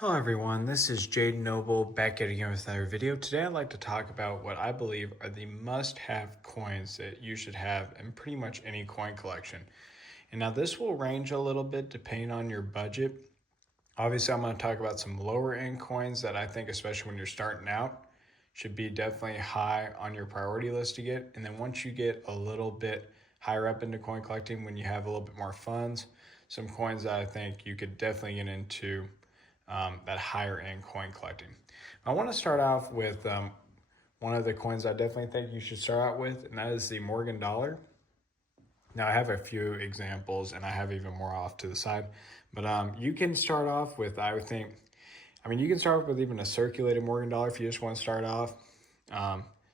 Hello everyone, this is Jade Noble back at again with another video. Today I'd like to talk about what I believe are the must-have coins that you should have in pretty much any coin collection. And now this will range a little bit depending on your budget. Obviously I'm going to talk about some lower end coins that I think, especially when you're starting out, should be definitely high on your priority list to get. And then once you get a little bit higher up into coin collecting, when you have a little bit more funds, some coins that I think you could definitely get into that higher end coin collecting. I want to start off with one of the coins I definitely think you should start out with, and that is the Morgan dollar. Now I have a few examples and I have even more off to the side, but you can start off with, you can start off with even a circulated Morgan dollar if you just want to start off.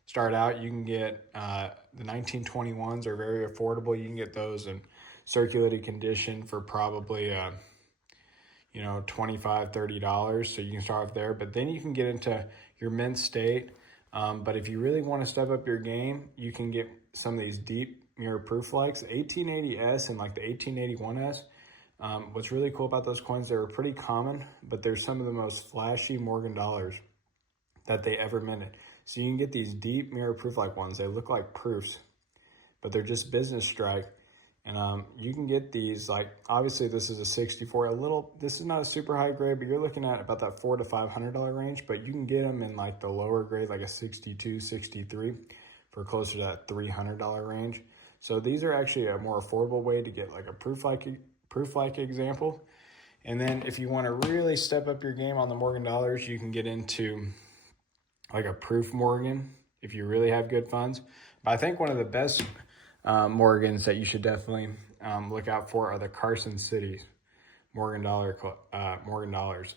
Start out, you can get the 1921s are very affordable. You can get those in circulated condition for probably $25, $30. So you can start off there, but then you can get into your mint state. But if you really want to step up your game, you can get some of these deep mirror proof likes, the 1880S and like the 1881S. What's really cool about those coins, they were pretty common, but they're some of the most flashy Morgan dollars that they ever minted. So you can get these deep mirror proof like ones. They look like proofs, but they're just business strike. And you can get these, like, obviously this is a 64, this is not a super high grade, but you're looking at about that $400 to $500 range, but you can get them in like the lower grade, like a 62, 63 for closer to that $300 range. So these are actually a more affordable way to get like a proof-like example. And then if you want to really step up your game on the Morgan dollars, you can get into like a proof Morgan if you really have good funds. But I think one of the best Morgans that you should definitely look out for are the Carson City Morgan dollars.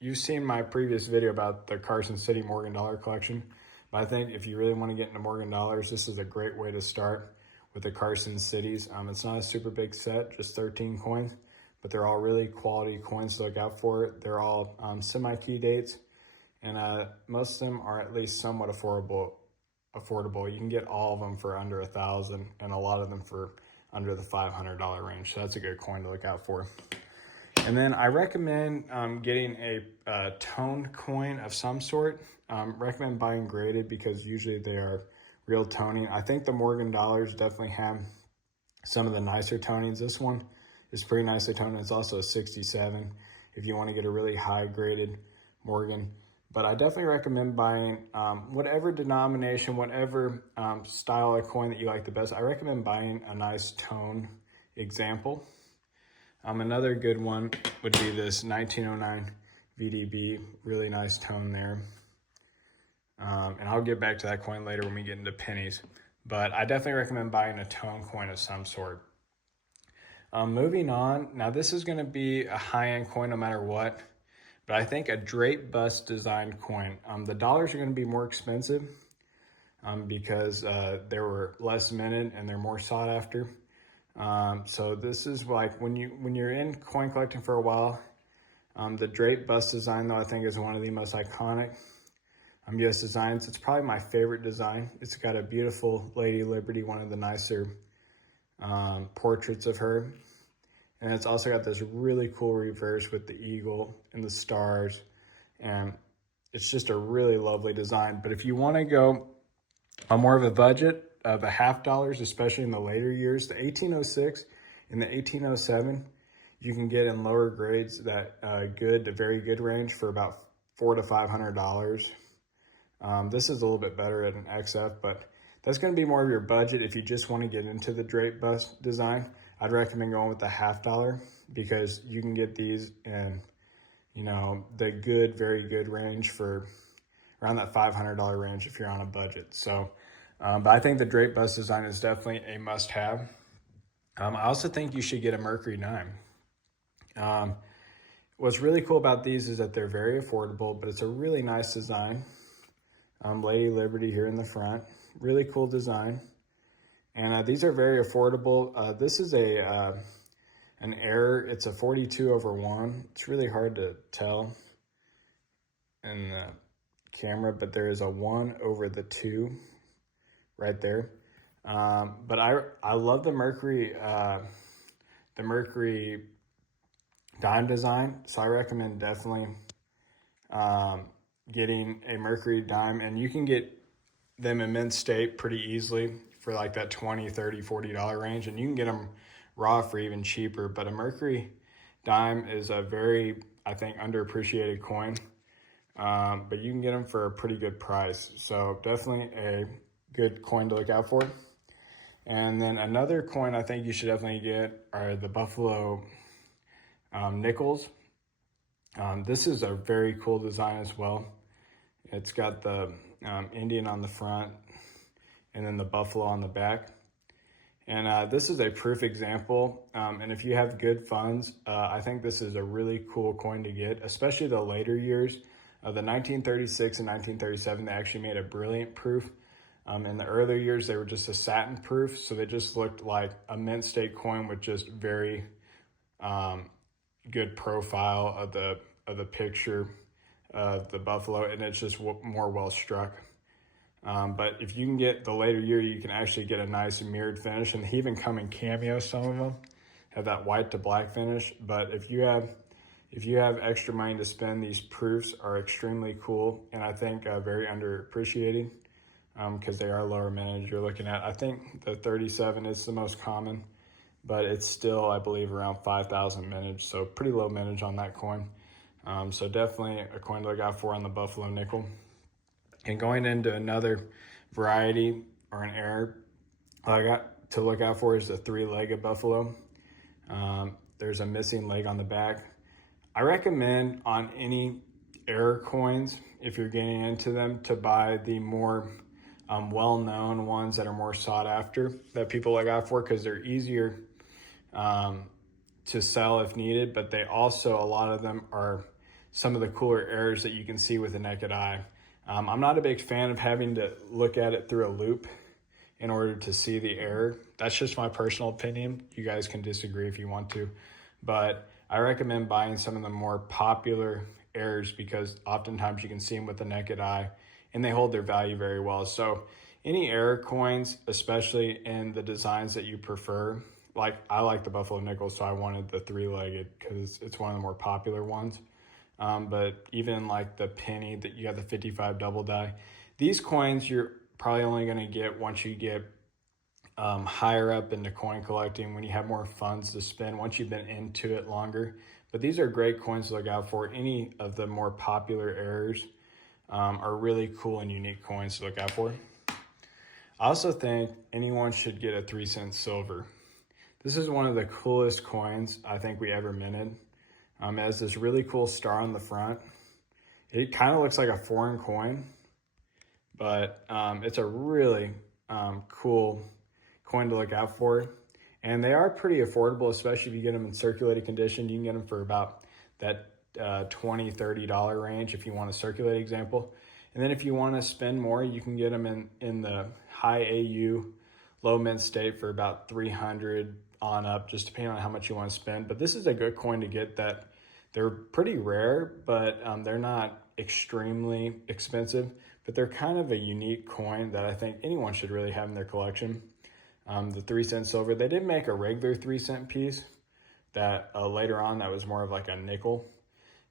You've seen my previous video about the Carson City Morgan dollar collection, but I think if you really want to get into Morgan dollars, this is a great way to start with the Carson Cities. It's not a super big set, just 13 coins, but they're all really quality coins to look out for. They're all semi-key dates, and most of them are at least somewhat affordable. You can get all of them for under $1,000 and a lot of them for under the $500 range. So that's a good coin to look out for. And then I recommend getting a toned coin of some sort. Recommend buying graded because usually they are real toning. I think the Morgan dollars definitely have some of the nicer tonings. This one is pretty nicely toned. It's also a 67 if you want to get a really high graded Morgan. But I definitely recommend buying whatever denomination, whatever style of coin that you like the best. I recommend buying a nice tone example. Another good one would be this 1909 VDB, really nice tone there. And I'll get back to that coin later when we get into pennies. But I definitely recommend buying a tone coin of some sort. Moving on, now this is gonna be a high-end coin no matter what. But I think a Draped bust design coin. The dollars are going to be more expensive because they were less minted and they're more sought after. So this is like when you're in coin collecting for a while, the Draped bust design though I think is one of the most iconic US designs. It's probably my favorite design. It's got a beautiful Lady Liberty, one of the nicer portraits of her. And it's also got this really cool reverse with the eagle and the stars. And it's just a really lovely design. But if you want to go on more of a budget of $50, especially in the later years, the 1806 and the 1807, you can get in lower grades that good to very good range for about $400 to $500. This is a little bit better at an XF, but that's going to be more of your budget if you just want to get into the Draped bust design. I'd recommend going with the $50 because you can get these in, the good, very good range for around that $500 range if you're on a budget. So, but I think the Draped bust design is definitely a must-have. I also think you should get a Mercury 9. What's really cool about these is that they're very affordable, but it's a really nice design. Lady Liberty here in the front, really cool design. And these are very affordable. This is an error. It's a 42/1. It's really hard to tell in the camera, but there is a 1/2 right there. But I love the Mercury dime design. So I recommend definitely getting a Mercury dime, and you can get them in mint state pretty easily for like that $20, $30, $40 range, and you can get them raw for even cheaper. But a Mercury dime is a very, I think, underappreciated coin, but you can get them for a pretty good price. So definitely a good coin to look out for. And then another coin I think you should definitely get are the Buffalo nickels. This is a very cool design as well. It's got the Indian on the front and then the buffalo on the back. And this is a proof example. And if you have good funds, I think this is a really cool coin to get, especially the later years. The 1936 and 1937, they actually made a brilliant proof. In the earlier years, they were just a satin proof. So they just looked like a mint state coin with just very good profile of the picture of the buffalo, and it's just more well struck. But if you can get the later year, you can actually get a nice mirrored finish, and they even come in cameo. Some of them have that white to black finish. But if you have extra money to spend, these proofs are extremely cool, and I think very underappreciated because they are lower mintage. You're looking at, I think the 37 is the most common, but it's still, I believe, around 5,000 mintage, so pretty low mintage on that coin. So definitely a coin to look out for on the Buffalo nickel. And going into another variety or an error I got to look out for is the three-legged buffalo. There's a missing leg on the back. I recommend on any error coins, if you're getting into them, to buy the more well-known ones that are more sought after, that people look out for, because they're easier to sell if needed, but they also, a lot of them are some of the cooler errors that you can see with the naked eye. I'm not a big fan of having to look at it through a loop in order to see the error. That's just my personal opinion. You guys can disagree if you want to, but I recommend buying some of the more popular errors because oftentimes you can see them with the naked eye and they hold their value very well. So any error coins, especially in the designs that you prefer, like I like the Buffalo nickel, so I wanted the three-legged because it's one of the more popular ones. But even like the penny, that you got the 55 double die, these coins you're probably only going to get once you get higher up into coin collecting, when you have more funds to spend, once you've been into it longer. But these are great coins to look out for. Any of the more popular errors are really cool and unique coins to look out for. I also think anyone should get a 3-cent silver. This is one of the coolest coins I think we ever minted. It has this really cool star on the front. It kind of looks like a foreign coin, but it's a really cool coin to look out for. And they are pretty affordable, especially if you get them in circulated condition. You can get them for about that $20, $30 range if you want a circulated example. And then if you want to spend more, you can get them in the high AU, low mint state for about 300 on up, just depending on how much you want to spend. But this is a good coin to get. That they're pretty rare, but they're not extremely expensive, but they're kind of a unique coin that I think anyone should really have in their collection. The 3-cent silver, they did make a regular 3-cent piece that later on that was more of like a nickel.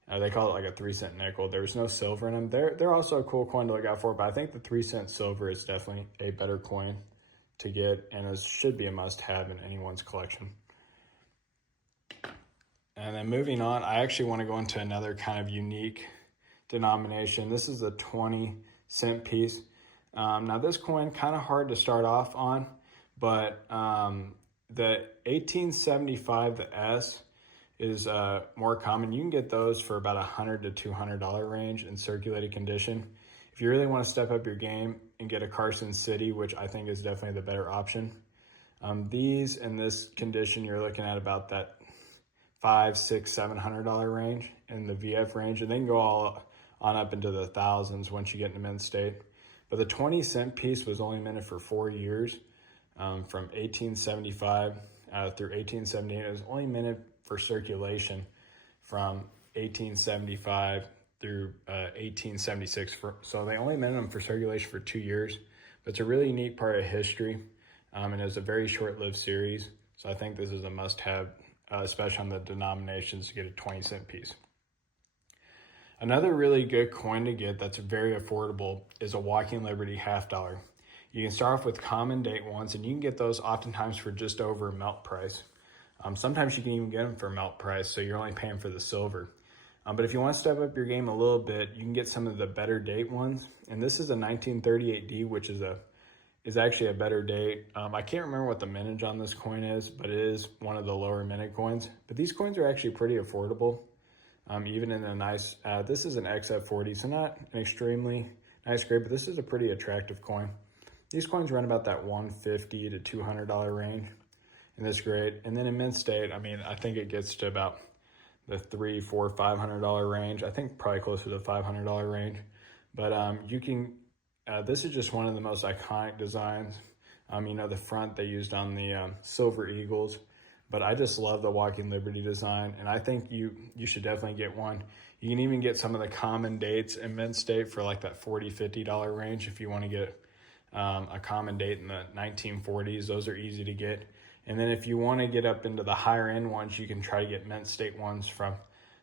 They call it like a 3-cent nickel. There's no silver in them. They're also a cool coin to look out for, but I think the 3-cent silver is definitely a better coin to get, and it should be a must-have in anyone's collection. And then moving on, I actually want to go into another kind of unique denomination. This is a 20-cent piece. Now this coin, kind of hard to start off on, but the 1875, the S, is more common. You can get those for about $100 to $200 range in circulated condition. If you really want to step up your game and get a Carson City, which I think is definitely the better option, these in this condition, you're looking at about that $500, $600, $700 range in the VF range, and they can go all on up into the thousands once you get into mint state. But the 20-cent piece was only minted for 4 years, from 1875 through 1878. It was only minted for circulation from 1875 through 1876. So they only minted them for circulation for 2 years. But it's a really neat part of history, and it was a very short-lived series. So I think this is a must-have especially on the denominations, to get a 20-cent piece. Another really good coin to get that's very affordable is a Walking Liberty $50. You can start off with common date ones, and you can get those oftentimes for just over melt price. Sometimes you can even get them for melt price, so you're only paying for the silver. But if you want to step up your game a little bit, you can get some of the better date ones. And this is a 1938D, which is actually a better date. I can't remember what the mintage on this coin is, but it is one of the lower minute coins. But these coins are actually pretty affordable, even in a nice, this is an XF40, so not an extremely nice grade, but this is a pretty attractive coin. These coins run about that $150 to $200 range in this grade. And then in mint state, I mean, I think it gets to about the $300, $400, $500 range. I think probably closer to the $500 range. But you can, this is just one of the most iconic designs. You know, the front they used on the Silver Eagles. But I just love the Walking Liberty design, and I think you should definitely get one. You can even get some of the common dates in mint state for like that $40, $50 range if you want to get a common date in the 1940s. Those are easy to get. And then if you want to get up into the higher end ones, you can try to get mint state ones from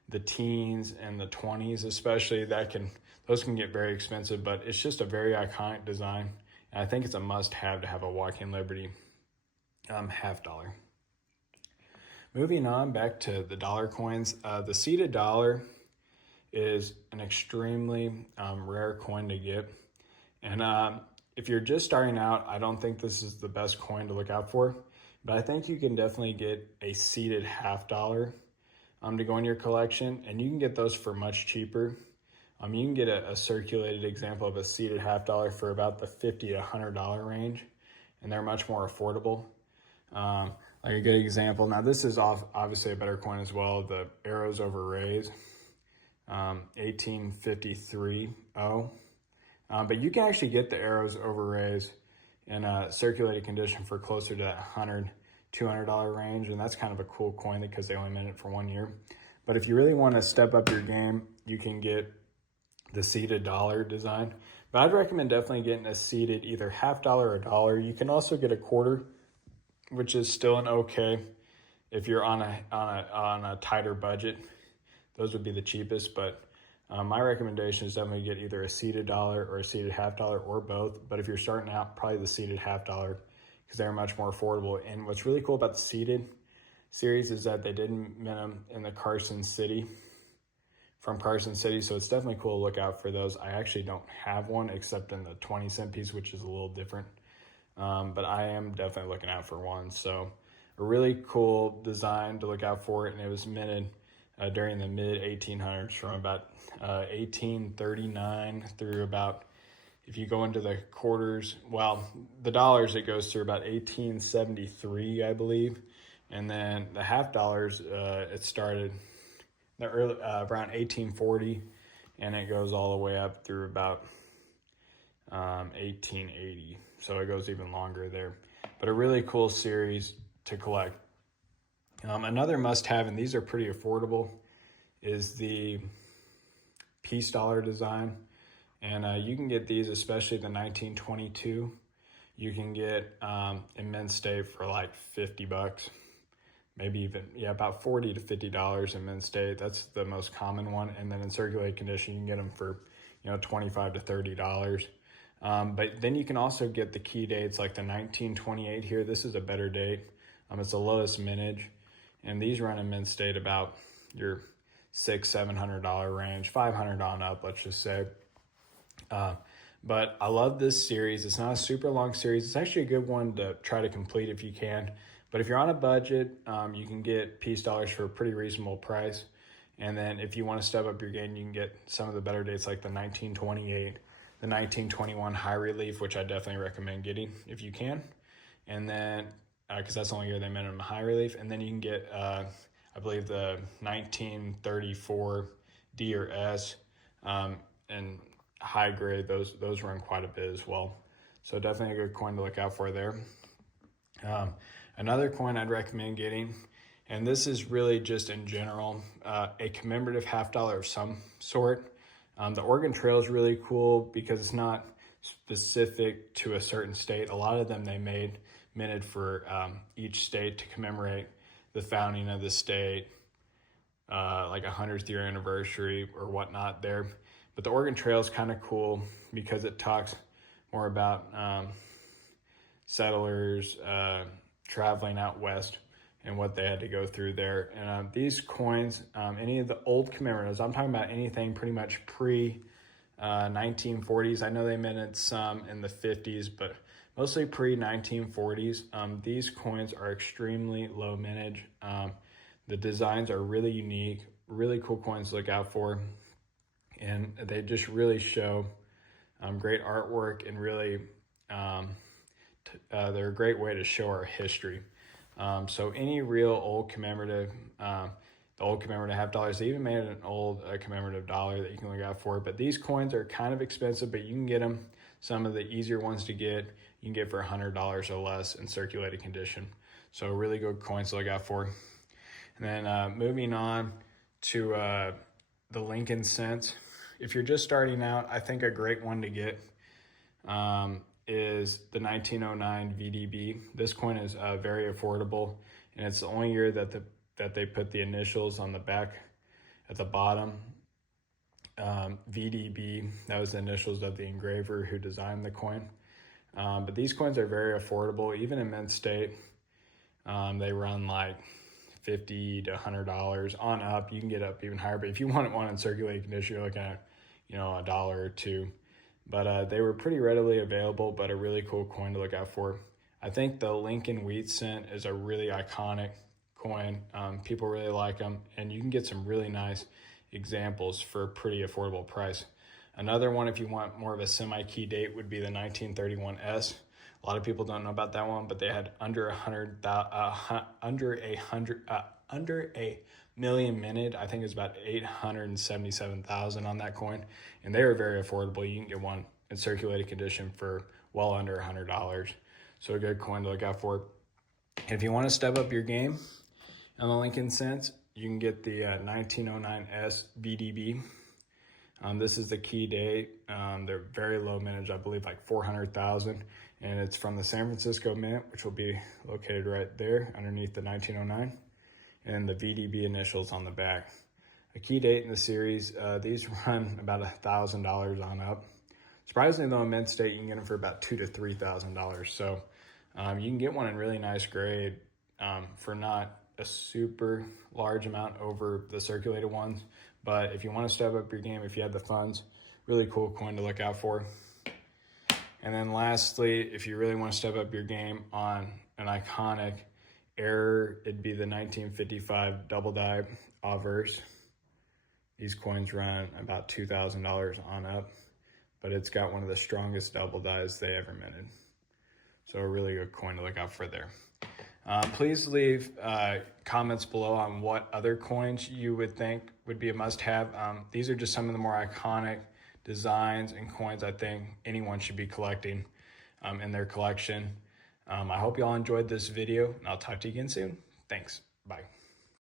the teens and the 20s, especially. Those can get very expensive, but it's just a very iconic design. And I think it's a must-have to have a Walking Liberty $50. Moving on back to the dollar coins, the seated dollar is an extremely rare coin to get. And if you're just starting out, I don't think this is the best coin to look out for, but I think you can definitely get a seated $50 to go in your collection, and you can get those for much cheaper. You can get a circulated example of a seated $50 for about the $50 to $100 range, and they're much more affordable. Like a good example, now this is obviously a better coin as well, the Arrows over Rays, 1853 O. But you can actually get the Arrows over Rays in a circulated condition for closer to that $100, $200 range, and that's kind of a cool coin because they only mint it for 1 year. But if you really want to step up your game, you can get the seated dollar design. But I'd recommend definitely getting a seated either $50 or $1. You can also get a quarter, which is still an okay if you're on a tighter budget. Those would be the cheapest, but my recommendation is definitely get either a seated dollar or a seated $50 or both. But if you're starting out, probably the seated $50 because they're much more affordable. And what's really cool about the seated series is that they didn't mint them in the Carson City, from Carson City. So it's definitely cool to look out for those. I actually don't have one except in the 20-cent piece, which is a little different. But I am definitely looking out for one. So a really cool design to look out for it. And it was minted during the mid 1800s from about 1839 through about, if you go into the quarters, well, the dollars, it goes through about 1873, I believe. And then the $50, it started the early, around 1840, and it goes all the way up through about 1880. So it goes even longer there. But a really cool series to collect. Another must-have, and these are pretty affordable, is the piece dollar design. And you can get these, especially the 1922. You can get in mint state for like $50, maybe even, about $40 to $50 in mint state. That's the most common one. And then in circulated condition, you can get them for, $25 to $30. But then you can also get the key dates like the 1928 here. This is a better date. It's the lowest mintage. And these run in mint state about your $600-$700 range, $500 on up, let's just say. But I love this series. It's not a super long series. It's actually a good one to try to complete if you can. But if you're on a budget, you can get piece dollars for a pretty reasonable price. And then if you want to step up your game, you can get some of the better dates like the 1928, the 1921 high relief, which I definitely recommend getting if you can. And then, because that's the only year they mint them high relief. And then you can get, I believe, the 1934 D or S, and high grade. Those run quite a bit as well. So definitely a good coin to look out for there. Another coin I'd recommend getting, and this is really just in general, a commemorative $50 of some sort. The Oregon Trail is really cool because it's not specific to a certain state. A lot of them they minted for each state to commemorate the founding of the state, like 100th year anniversary or whatnot there. But the Oregon Trail is kind of cool because it talks more about settlers traveling out west and what they had to go through there. And these coins, any of the old commemoratives, I'm talking about anything pretty much pre 1940s. I know they minted some in the 50s, but mostly pre 1940s. These coins are extremely low mintage. The designs are really unique, really cool coins to look out for. And they just really show great artwork, and really they're a great way to show our history. So any real old commemorative, the old commemorative half dollars, they even made an old commemorative dollar that you can look out for. But these coins are kind of expensive, but you can get them. Some of the easier ones to get, you can get for $100 or less in circulated condition. So really good coins to look out for. And then moving on to the Lincoln cent. If you're just starting out, I think a great one to get is the 1909 VDB. This coin is very affordable, and it's the only year that they put the initials on the back at the bottom. VDB, that was the initials of the engraver who designed the coin. But these coins are very affordable, even in mint state. They run like $50 to $100 on up. You can get up even higher, but if you want one in circulating condition, you're looking at, $1 or $2. But they were pretty readily available, but a really cool coin to look out for. I think the Lincoln wheat cent is a really iconic coin. People really like them, and you can get some really nice examples for a pretty affordable price. Another one, if you want more of a semi-key date, would be the 1931S. A lot of people don't know about that one, but they had under a million minted. I think it's about 877,000 on that coin, and they are very affordable. You can get one in circulated condition for well under $100. So a good coin to look out for. If you want to step up your game on the Lincoln cents, you can get the 1909S VDB. This is the key date. They're very low mintage, I believe like 400,000, and it's from the San Francisco Mint, which will be located right there underneath the 1909, and the VDB initials on the back. A key date in the series, these run about $1,000 on up. Surprisingly though, in mint state, you can get them for about $2,000 to $3,000. So you can get one in really nice grade for not a super large amount over the circulated ones. But if you want to step up your game, if you have the funds, really cool coin to look out for. And then lastly, if you really want to step up your game on an iconic error, it'd be the 1955 double die Averse. These coins run about $2,000 on up, but it's got one of the strongest double dies they ever minted. So a really good coin to look out for there. Please leave comments below on what other coins you would think would be a must-have. These are just some of the more iconic designs and coins I think anyone should be collecting in their collection. I hope you all enjoyed this video, and I'll talk to you again soon. Thanks. Bye.